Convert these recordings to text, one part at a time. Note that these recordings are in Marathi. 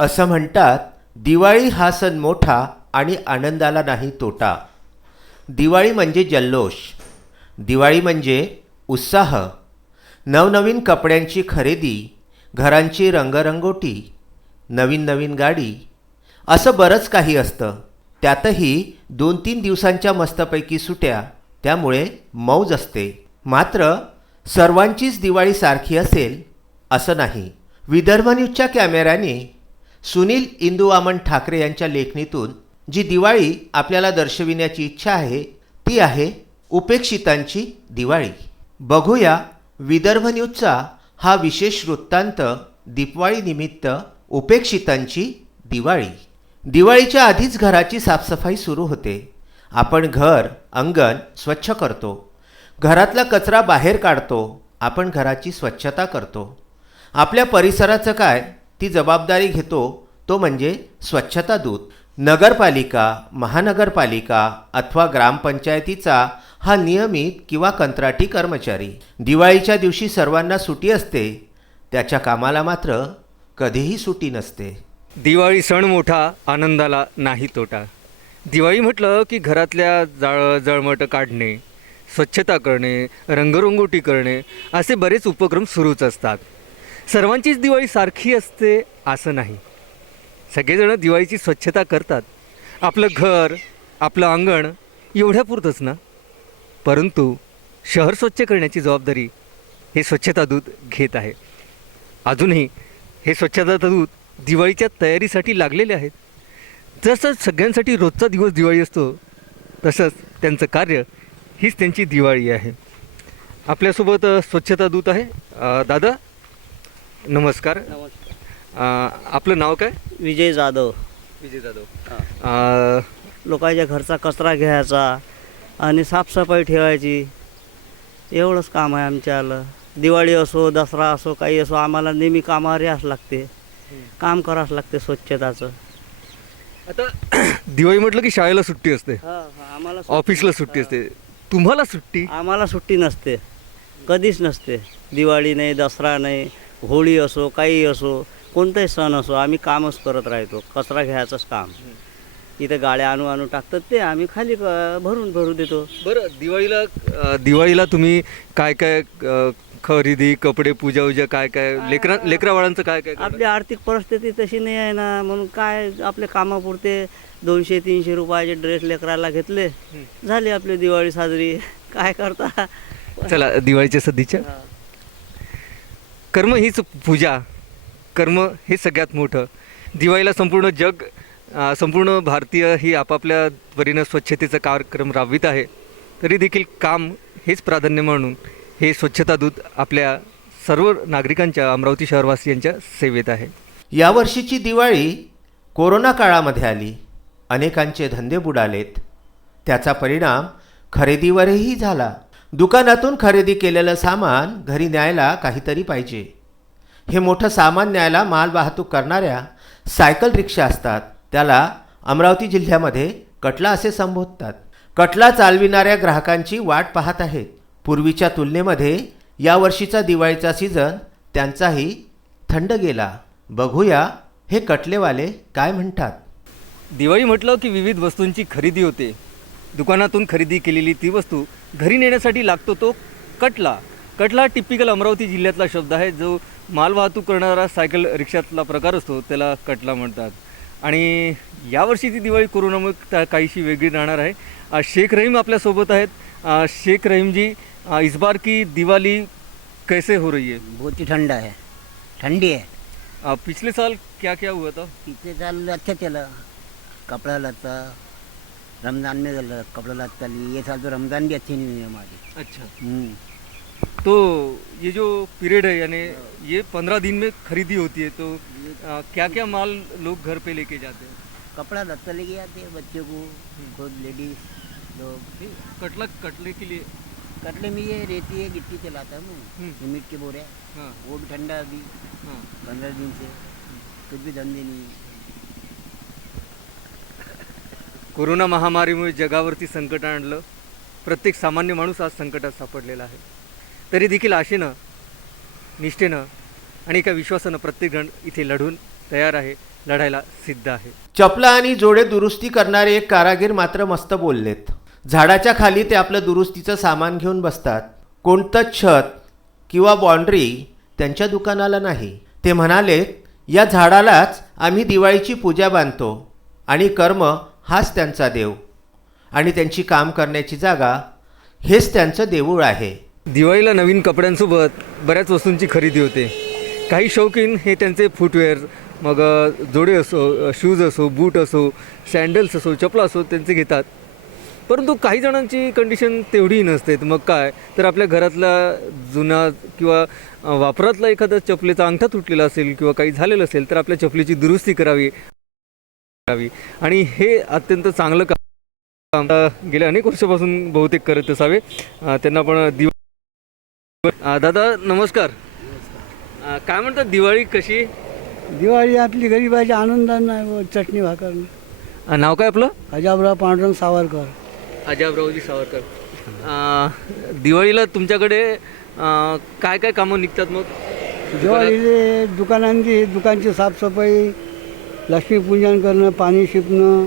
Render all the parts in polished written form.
असं म्हणतात, दिवाळी हा सण मोठा आणि आनंदाला नाही तोटा. दिवाळी म्हणजे जल्लोष. दिवाळी म्हणजे उत्साह. नवनवीन कपड्यांची खरेदी, घरांची रंगरंगोटी, नवीन नवीन गाडी, असं बरंच काही असतं. त्यातही 2-3 दिवसांच्या मस्तपैकी सुट्या, त्यामुळे मौज असते. मात्र सर्वांचीच दिवाळी सारखी असेल असं नाही. विदर्भ न्यूजच्या कॅमेऱ्याने सुनील इंदुवामन ठाकरे यांच्या लेखणीतून जी दिवाळी आपल्याला दर्शविण्याची इच्छा आहे ती आहे उपेक्षितांची दिवाळी. बघूया विदर्भ न्यूजचा हा विशेष वृत्तांत, दीपावळीनिमित्त उपेक्षितांची दिवाळी. दिवाळीच्या आधीच घराची साफसफाई सुरू होते. आपण घर अंगण स्वच्छ करतो, घरातला कचरा बाहेर काढतो, आपण घराची स्वच्छता करतो. आपल्या परिसराचं काय, ती जबाबदारी घेतो तो म्हणजे स्वच्छता दूत. नगरपालिका, महानगरपालिका अथवा ग्रामपंचायतीचा हा नियमित किंवा कंत्राटी कर्मचारी. दिवाळीच्या दिवशी सर्वांना सुट्टी असते, त्याच्या कामाला मात्र कधीही सुट्टी नसते. दिवाळी सण मोठा, आनंदाला नाही तोटा. दिवाळी म्हटलं की घरातल्या जळमट काढणे, स्वच्छता करणे, रंगरंगोटी करणे असे बरेच उपक्रम सुरूच असतात. सर्वांचीच दिवाळी सारखी असते असं नाही. सगळेजण दिवाळीची स्वच्छता करतात. आपलं घर, आपलं अंगण एवढ्यापुरतंच ना. परंतु शहर स्वच्छ करण्याची जबाबदारी हे स्वच्छता दूत घेत आहे. अजूनही हे स्वच्छता दूत दिवाळीच्या तयारीसाठी लागलेले आहेत. जसं सगळ्यांसाठी रोजचा दिवस दिवाळी असतो, तसंच त्यांचं कार्य हीच त्यांची दिवाळी आहे. आपल्यासोबत स्वच्छता दूत आहे. दादा नमस्कार. आपलं नाव काय? विजय जाधव. विजय जाधव. लोकांच्या घरचा कचरा घ्यायचा आणि साफसफाई ठेवायची, एवढंच काम आहे आमच्याला. दिवाळी असो, दसरा असो, काही असो, आम्हाला नेहमी कामावर यावंच लागते, काम करावंच लागते स्वच्छताचं. आता दिवाळी म्हटलं की शाळेला सुट्टी असते, आम्हाला ऑफिसला सुट्टी असते. तुम्हाला सुट्टी? आम्हाला सुट्टी नसते, कधीच नसते. दिवाळी नाही, दसरा नाही, होळी असो, काही असो, कोणताही सण असो, आम्ही कामच करत राहतो. कचरा घ्यायचंच काम. इथे गाड्या आणू टाकतात, ते आम्ही खाली भरू देतो. बरं, दिवाळीला तुम्ही काय काय खरेदी, कपडे, पूजा काय काय, लेकरा बाळांचं काय काय? आपली आर्थिक परिस्थिती तशी नाही आहे ना, म्हणून काय आपल्या कामापुरते 200-300 रुपयाचे ड्रेस लेकराला घेतले, झाली आपली दिवाळी साजरी. काय करता. चला, दिवाळीच्या सदिच्छा. कर्म हीच पूजा, कर्म हे सगळ्यात मोठं. दिवाळीला संपूर्ण जग, संपूर्ण भारतीय ही आपापल्या परीनं स्वच्छतेचा कार्यक्रम राबवित आहे. तरी देखील काम हेच प्राधान्य म्हणून हे स्वच्छता दूत आपल्या सर्व नागरिकांच्या, अमरावती शहरवासियांच्या सेवेत आहे. यावर्षीची दिवाळी कोरोना काळामध्ये आली. अनेकांचे धंदे बुडालेत. त्याचा परिणाम खरेदीवरही झाला. दुकानातून खरेदी केलेलं सामान घरी न्यायला काहीतरी पाहिजे. हे मोठं सामान न्यायला माल वाहतूक करणाऱ्या सायकल रिक्षा असतात, त्याला अमरावती जिल्ह्यामध्ये कटला असे संबोधतात. कटला चालविणाऱ्या ग्राहकांची वाट पाहत आहेत. पूर्वीच्या तुलनेमध्ये यावर्षीचा दिवाळीचा सीझन त्यांचाही थंड गेला. बघूया हे कटलेवाले काय म्हणतात. दिवाळी म्हटलं की विविध वस्तूंची खरेदी होते. दुकानातून खरेदी केलेली ती वस्तू घरी नेण्यासाठी लागतो तो कटला. कटला टिपिकल अमरावती जिल्ह्यातला शब्द आहे. जो मालवाहतूक करणारा सायकल रिक्षातला प्रकार असतो त्याला कटला म्हणतात. आणि यावर्षीची दिवाळी कोरोनामुळे काहीशी वेगळी राहणार आहे. शेख रहीम आपल्यासोबत आहेत. शेख रहीम जी, इस बार की दिवाली कैसे हो रही है? बहुत ही ठंडा है, ठंडी है. पिछले साल क्या क्या हुआ था? पिछले साल अच्छा चला, कपड़ा लत्ता रमज़ान में कपड़ा लत्ता ली. ये साल तो रमज़ान भी अच्छी नहीं हुई हमारी. अच्छा. तो ये जो पीरियड है, यानी ये 15 दिन में खरीदी होती है, तो क्या क्या माल लोग घर पे लेके जाते हैं? कपड़ा लत्ता लेके आते हैं बच्चों को, खुद लेडीज लोग. कटले के लिए कटले में ये रेती है, गिट्टी चलाता हूँ, सीमेंट के बोरे. हाँ. वो भी ठंडा अभी. हाँ. 15 दिन से कुछ भी धंधे नहीं. कोरोना महामारीमुळे जगावरती संकट आणलं. प्रत्येक सामान्य माणूस आज संकटात सापडलेला आहे. तरी देखील आशेनं, निष्ठेनं आणि एका विश्वासानं प्रत्येकजण इथे लढून तयार आहे. लढायला सिद्ध आहे. चपला आणि जोडे दुरुस्ती करणारे एक कारागीर मात्र मस्त बोललेत. झाडाच्या खाली ते आपलं दुरुस्तीचं सामान घेऊन बसतात. कोणतंच छत किंवा बाँड्री त्यांच्या दुकानाला नाही. ते म्हणाले, या झाडालाच आम्ही दिवाळीची पूजा बांधतो आणि कर्म हाच त्यांचा देव आणि त्यांची काम करण्याची जागा हेच त्यांचं देऊळ आहे. दिवाळीला नवीन कपड्यांसोबत बऱ्याच वस्तूंची खरेदी होते. काही शौकीन हे त्यांचे फुटवेअर, मग जोडे असो, शूज असो, बूट असो, सँडल्स असो, चपला असो, त्यांचे घेतात. परंतु काही जणांची कंडिशन तेवढीही नसते. मग काय तर आपल्या घरातला जुना किंवा वापरातला एखादा चपलेचा अंगठा तुटलेला असेल किंवा काही झालेलं असेल तर आपल्या चपलीची दुरुस्ती करावी आणि हे अत्यंत चांगलं काम गेल्या अनेक वर्षापासून बहुतेक करत असावे. त्यांना पण दादा नमस्कार. काय म्हणतात दिवाळी कशी? दिवाळी आपली गरिबाची आनंदानं चटणी भाकर. नाव काय आपलं? अजाबराव पांडुरंग सावरकर. अजाबरावजी सावरकर. दिवाळीला तुमच्याकडे काय काय कामं निघतात मग? दिवाळीले दुकानची साफसफाई, लक्ष्मीपूजन करणं, पाणी शिपणं,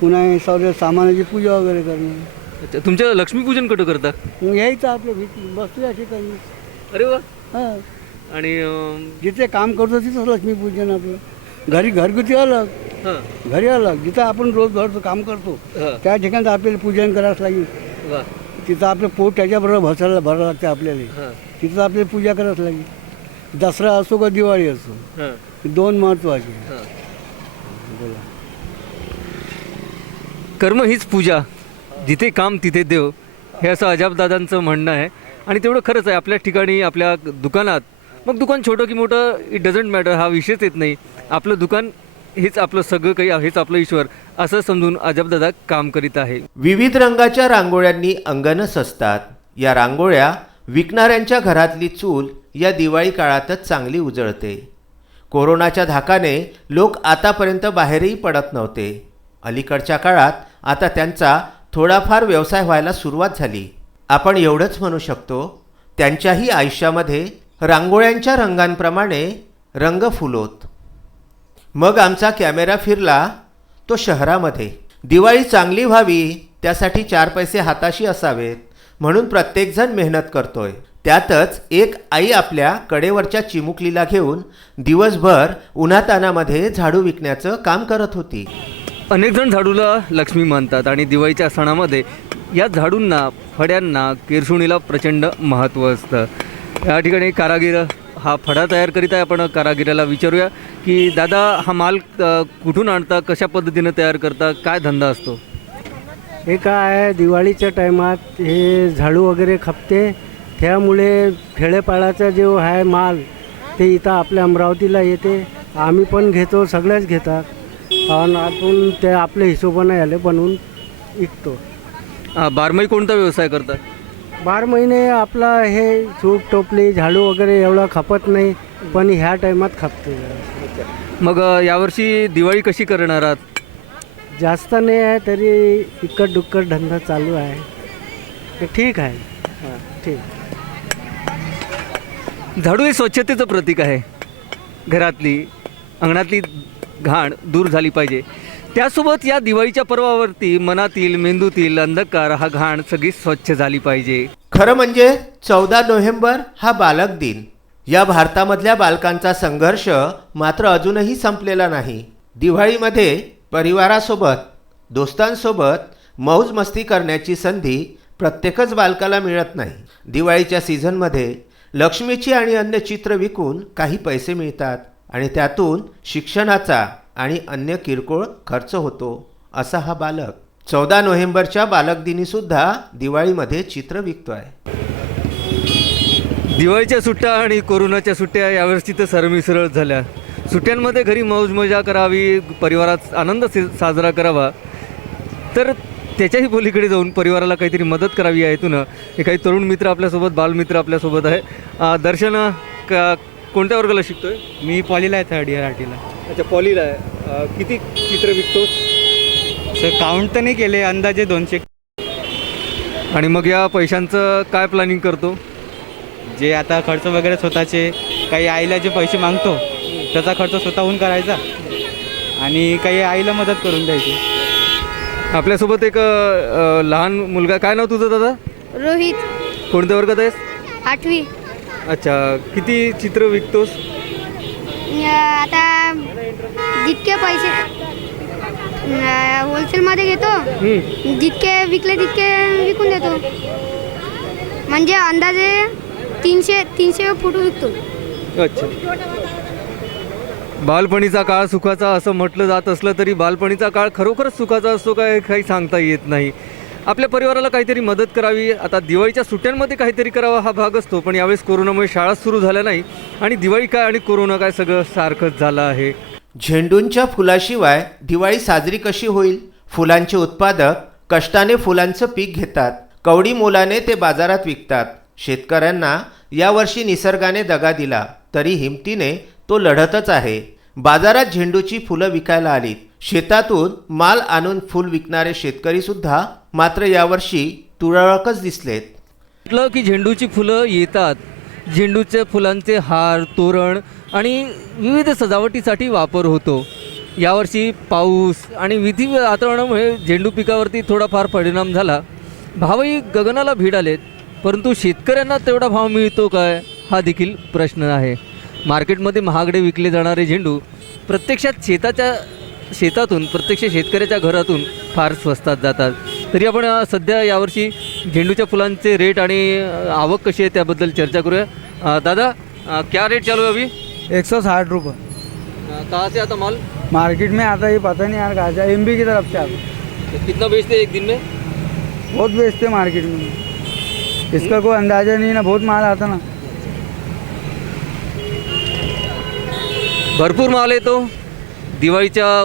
पुन्हा हे सर्व सामानाची पूजा वगैरे करणं. अच्छा, तुमच्या लक्ष्मीपूजन कुठं करता? मग यायचं आपलं भीती बसतो या ठिकाणी. अरे वा. हां, आणि जिथे काम करतो तिथंच लक्ष्मीपूजन आपलं. घरी घरगुती अलग, हां घरी अलग. जिथं आपण रोज घरचं काम करतो हां त्या ठिकाणी आपल्याला पूजन करावंच लागेल. वा तिथं आपलं पोट त्याच्याबरोबर भरावं लागतं आपल्याला. हां तिथं आपल्याला पूजा करावंच लागेल. दसरा असो का दिवाळी असो, हां दोन महत्त्वाचे. हां. बोला. कर्म हीच पूजा, जिथे काम तिथे देव, हे असं अजाबदादांचं म्हणणं आहे. आणि तेवढं खरंच आहे. आपल्या ठिकाणी आपल्या दुकानात, मग दुकान छोटं की मोठं इट डझंट मॅटर, हा विषयच येत नाही. आपलं दुकान हेच आपलं सगळं काही, हेच आपलं ईश्वर असं समजून अजाबदादा काम करीत आहे. विविध रंगाच्या रांगोळ्यांनी अंगणं सजतात. या रांगोळ्या विकणाऱ्यांच्या घरातली चूल या दिवाळी काळातच चांगली उजळते. कोरोनाच्या धाकाने लोक आतापर्यंत बाहेरही पडत नव्हते. अलीकडच्या काळात आता त्यांचा थोडाफार व्यवसाय व्हायला सुरुवात झाली. आपण एवढंच म्हणू शकतो, त्यांच्याही आयुष्यामध्ये रांगोळ्यांच्या रंगांप्रमाणे रंग फुलोत. मग आमचा कॅमेरा फिरला तो शहरामध्ये. दिवाळी चांगली व्हावी त्यासाठी 4 पैसे हाताशी असावेत म्हणून प्रत्येकजण मेहनत करतोय. त्यातच एक आई आपल्या कडेवरच्या चिमुकलीला घेऊन दिवसभर उन्हातानामध्ये झाडू विकण्याचं काम करत होती. अनेक जण झाडूला लक्ष्मी मानतात आणि दिवाळीच्या सणामध्ये या झाडूंना, फड्यांना, किरसुणीला प्रचंड महत्त्व असतं. या ठिकाणी कारागीर हा फडा तयार करीत आहे. आपण कारागिराला विचारूया की दादा, हा माल कुठून आणता, कशा पद्धतीनं तयार करता, काय धंदा असतो? हे काय आहे, दिवाळीच्या टायमात हे झाडू वगैरे खपते, त्यामुळे खेडेपाड्याचा जो आहे माल ते इथं आपल्या अमरावतीला येते. आम्ही पण घेतो, सगळेच घेतात आणि आपण ते आपल्या हिशोबाने याले बनवून विकतो. बारमाही कोणता व्यवसाय करतात? 12 महिने आपला हे सूप टोपली झाडू वगैरे एवढा खपत नाही, पण ह्या टायमात खपते. मग यावर्षी दिवाळी कशी करणार आहात? जास्त नाही आहे तरी इकट दुक्कट धंदा चालू आहे. ते ठीक आहे. ठीक. झाडू हे स्वच्छतेचं प्रतीक आहे. घरातली, अंगणातली घाण दूर झाली पाहिजे. त्यासोबत या दिवाळीच्या पर्वावरती मनातील, मेंदूतील अंधकार, हा घाण सगळी स्वच्छ झाली पाहिजे. खरं म्हणजे 14 नोव्हेंबर हा बालक दिन. या भारतामधल्या बालकांचा संघर्ष मात्र अजूनही संपलेला नाही. दिवाळीमध्ये परिवारासोबत, दोस्तांसोबत मौज मस्ती करण्याची संधी प्रत्येकच बालकाला मिळत नाही. दिवाळीच्या सीझनमध्ये लक्ष्मीची आणि अन्य चित्र विकून काही पैसे मिळतात आणि त्यातून शिक्षणाचा आणि अन्य किरकोळ खर्च होतो. असा हा बालक 14 नोव्हेंबरच्या बालकदिनीसुद्धा दिवाळीमध्ये चित्र विकतोय. दिवाळीच्या सुट्ट्या आणि कोरोनाच्या सुट्ट्या यावर्षी तर सरमिसरळ झाल्या. सुट्ट्यांमध्ये घरी मौज मजा करावी, परिवारात आनंद साजरा करावा, तर त्याच्याही पलीकडे जाऊन परिवाराला काहीतरी मदत करावी या हेतूनं हे काही तरुण मित्र आपल्यासोबत, बालमित्र आपल्यासोबत आहे. दर्शन कोणत्या वर्गाला शिकतोय? मी पॉलीला आहे, 3rd इयर आरटीला. अच्छा, पॉलीला आहे. किती चित्र विकतोस? सर काउंट तर नाही केले, अंदाजे 200. आणि मग या पैशांचं काय प्लॅनिंग करतो? जे आता खर्च वगैरे स्वतःचे, काही आईला जे पैसे मागतो त्याचा खर्च स्वतःहून करायचा आणि काही आईला मदत करून द्यायची. आपल्यासोबत एक लहान मुलगा, काय नाव तुझं दादा? रोहित कोणत्या वर्गात आहेस? 8वी. अच्छा, किती चित्र विकतोस? आता जितके पैसे होलसेलमध्ये घेतो, जितके विकले तितके विकून देतो. म्हणजे अंदाजे 300 फोटो विकतो. अच्छा. बालपणीचा काळ सुखाचा असं म्हटलं जात असलं तरी बालपणीचा काळ खरोखरच सुखाचा असतो काय काही सांगता येत नाही. आपल्या परिवाराला काहीतरी मदत करावी, आता दिवाळीच्या सुट्ट्यांमध्ये काहीतरी करावा हा भाग असतो. पण यावेळेस कोरोनामुळे शाळा सुरू झाल्या नाही आणि दिवाळी काय आणि कोरोना काय सगळं सारखंच झालं आहे. झेंडूंच्या फुलाशिवाय दिवाळी साजरी कशी होईल? फुलांचे उत्पादक कष्टाने फुलांचं पीक घेतात, कवडी मोलाने ते बाजारात विकतात. शेतकऱ्यांना यावर्षी निसर्गाने दगा दिला तरी हिमतीने तो लढतच आहे. बाजारात झेंडूची फुलं विकायला आलीत. शेतातून माल आणून फुल विकणारे शेतकरी सुद्धा मात्र यावर्षी तुरळकच दिसलेत. म्हटलं की झेंडूची फुलं येतात, झेंडूच्या फुलांचे हार, तोरण आणि विविध सजावटीसाठी वापर होतो. यावर्षी पाऊस आणि विधी वातावरणामुळे झेंडू पिकावरती थोडाफार परिणाम झाला. भावही गगनाला भिडालेत, परंतु शेतकऱ्यांना तेवढा भाव मिळतो काय हा देखील प्रश्न आहे. मार्केटमध्ये महागडे विकले जाणारे झेंडू प्रत्यक्षात शेतातून प्रत्यक्ष शेतकऱ्याच्या घरातून फार स्वस्तात जातात. तरी आपण सध्या यावर्षी झेंडूच्या फुलांचे रेट आणि आवक कशी आहे त्याबद्दल चर्चा करूया. दादा, क्या रेट चालू है अभी? 160 रुपये. कहाँ से आता माल? मार्केट में आता ही पता नहीं यार कहाँ से, MB की तरफ से आता. कितना बेचते एक दिन में? बहुत बेचते मार्केट में, इसका कोई अंदाजा नहीं ना, बहुत माल आता ना. भरपूर माल येतो. दिवाळीच्या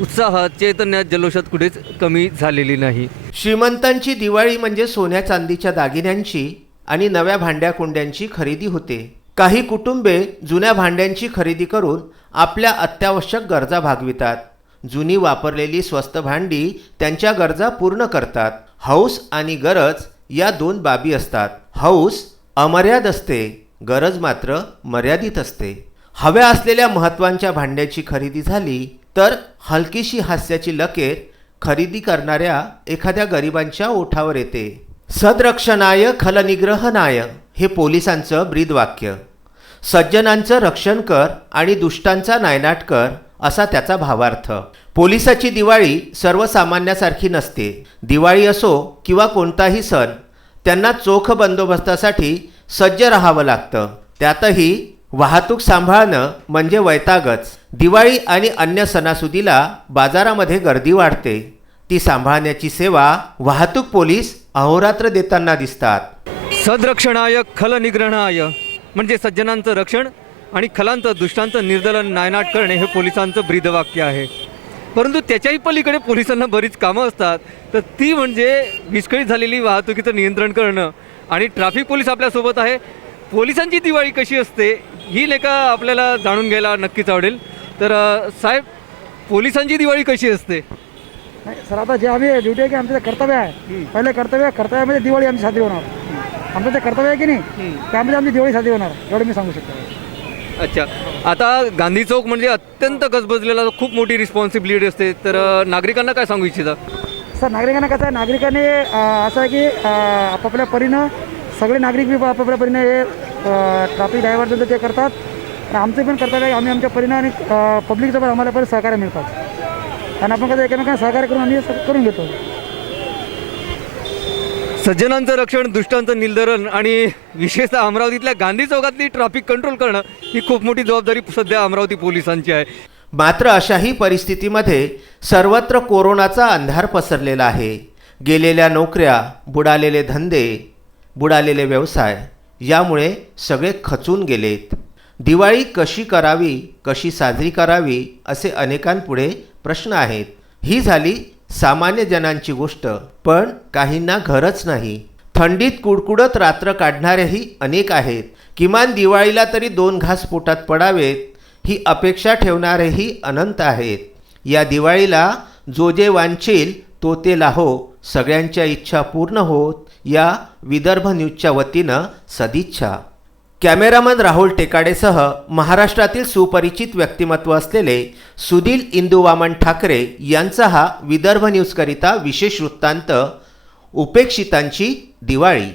उत्साहात चैतन्यात जल्लोषात कुठेच कमी झालेली नाही. श्रीमंतांची दिवाळी म्हणजे सोन्या चांदीच्या दागिन्यांची आणि नव्या भांड्या कुंड्यांची खरेदी होते. काही कुटुंबे जुन्या भांड्यांची खरेदी करून आपल्या अत्यावश्यक गरजा भागवितात. जुनी वापरलेली स्वस्त भांडी त्यांच्या गरजा पूर्ण करतात. हौस आणि गरज या दोन बाबी असतात. हौस अमर्याद असते, गरज मात्र मर्यादित असते. हव्या असलेल्या महत्त्वाच्या भांड्याची खरेदी झाली तर हलकीशी हास्याची लकेर खरेदी करणाऱ्या एखाद्या गरिबांच्या ओठावर येते. सद्रक्षणाय खलनिग्रहणाय हे पोलिसांचं ब्रीदवाक्य. सज्जनांचं रक्षण कर आणि दुष्टांचा नायनाट कर असा त्याचा भावार्थ. पोलिसाची दिवाळी सर्वसामान्यासारखी नसते. दिवाळी असो किंवा कोणताही सण, त्यांना चोख बंदोबस्तासाठी सज्ज राहावं लागतं. त्यातही वाहतूक सांभाळणं म्हणजे वैतागच. दिवाळी आणि अन्य सणासुदीला बाजारामध्ये गर्दी वाढते. ती सांभाळण्याची सेवा वाहतूक पोलीस अहोरात्र देताना दिसतात. सद्रक्षणाय खलनिग्रहणाय म्हणजे सज्जनांचं रक्षण आणि खलांचं दुष्टांचं निर्दलन नायनाट करणे हे पोलिसांचं ब्रीदवाक्य आहे. परंतु त्याच्याही पलीकडे पोलिसांना बरीच कामं असतात. तर ती म्हणजे विस्कळीत झालेली वाहतुकीचं नियंत्रण करणं. आणि ट्रॅफिक पोलीस आपल्यासोबत आहे. पोलिसांची दिवाळी कशी असते ही लेखा आपल्याला जाणून घ्यायला नक्कीच आवडेल. तर साहेब, पोलिसांची दिवाळी कशी असते? सर आता जे आम्ही ड्युटी आहे की आमचं जे कर्तव्य आहे, पहिले कर्तव्यामध्ये दिवाळी आमची साजरी होणार. आमचं जे कर्तव्य आहे की नाही त्यामध्ये आमची दिवाळी साजरी होणार, एवढं मी सांगू शकतो. अच्छा, आता गांधी चौक म्हणजे अत्यंत गजबजलेला खूप मोठी रिस्पॉन्सिबिलिटी असते. तर नागरिकांना काय सांगू इच्छिता? सर नागरिकांना कसं आहे, नागरिकांनी असं आहे की आपापल्या परीनं सगळे नागरिक बी आपापल्या परीनं हे ट्रॅफिक ड्रायव्हर ते करतात. आणि आमचं पण कर्तव्य आहे, आम्ही आमच्या परीनं आणि पब्लिकचं पण आम्हाला पण सहकार्य मिळतात. आणि आपण कसं एकमेकांना सहकार्य करून आम्ही करून घेतो. सज्जनांचं रक्षण, दुष्टांचं निर्दलन आणि विशेषतः अमरावतीतल्या गांधी चौकातली ट्रॅफिक कंट्रोल करणं ही खूप मोठी जबाबदारी सध्या अमरावती पोलिसांची आहे. मात्र अशाही परिस्थितीमध्ये सर्वत्र कोरोनाचा अंधार पसरलेला आहे. गेलेल्या नोकऱ्या, बुडालेले धंदे, बुडालेले व्यवसाय यामुळे सगळे खचून गेलेत. दिवाळी कशी करावी, कशी साजरी करावी असे अनेकांपुढे प्रश्न आहेत. ही झाली सामान्य जनांची गोष्ट. पण काहींना घरच नाही. थंडीत कुडकुडत रात्र काढणारेही अनेक आहेत. किमान दिवाळीला तरी 2 घास पोटात पडावेत ही अपेक्षा ठेवणारेही अनंत आहेत. या दिवाळीला जो जे वांछील तो ते लाहो, सगळ्यांच्या इच्छा पूर्ण होत या विदर्भ न्यूजच्या वतीनं सदिच्छा. कॅमेरामन राहुल टेकाडेसह महाराष्ट्रातील सुपरिचित व्यक्तिमत्व असलेले सुनील इंदू वामन ठाकरे यांचा हा विदर्भ न्यूजकरिता विशेष वृत्तांत, उपेक्षितांची दिवाळी.